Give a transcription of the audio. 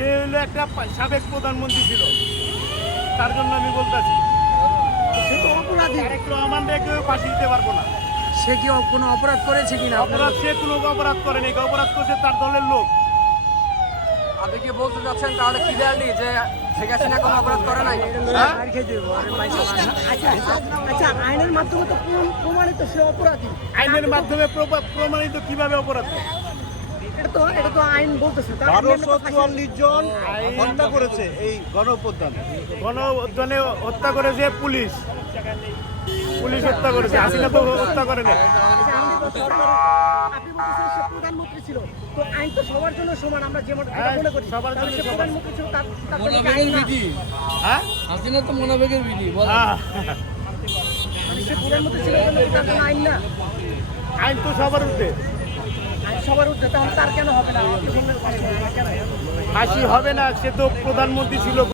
সে হলো একটা সাবেক প্রধানমন্ত্রী ছিল, তার জন্য আমি বলতেছি সে তো অপরাধী। তারেক রহমানকে কেউ ফাঁসি দিতে পারবো না। সে কি কোনো অপরাধ করেছে কিনা? অপরাধ সে কোনো অপরাধ করেনি, অপরাধ করছে তার দলের লোক। আপনি কি বলতে চাচ্ছেন তাহলে ক্লিয়ারলি যে শেখ হাসিনা কোনো অপরাধ করে নাই? হ্যাঁ? আচ্ছা, আইনের মাধ্যমে তো প্রমাণিত সে অপরাধী। আইনের মাধ্যমে প্রমাণিত কিভাবে অপরাধ? এটা তো আইন বলতেছে। 1244 জন হত্যা করেছে এই গণঅভ্যুত্থানে। গণঅভ্যুত্থানে হত্যা করেছে পুলিশ, পুলিশ হত্যা করেছে, হাসিনা তো হত্যা করে না। আপনি বলতেছেন সে প্রধানমন্ত্রী ছিল, তো আইন তো সবার জন্য সমান, আমরা যেমন মনে করি সবার জন্য সে সমান। প্রধানমন্ত্রী ছিল, তার মোনাফেকের বিধি, হ্যাঁ হাসিনা তো মোনাফেকের বিধি বলেন। হ্যাঁ, মানে সে প্রধানমন্ত্রী ছিল তার জন্য আইন না, আইন তো সবার উঠে, আইন সবার উঠে, তাহলে তার কেন হবে না? আপনি বললেন কেন? ফাঁসি হবে না, সে তো প্রধানমন্ত্রী ছিল।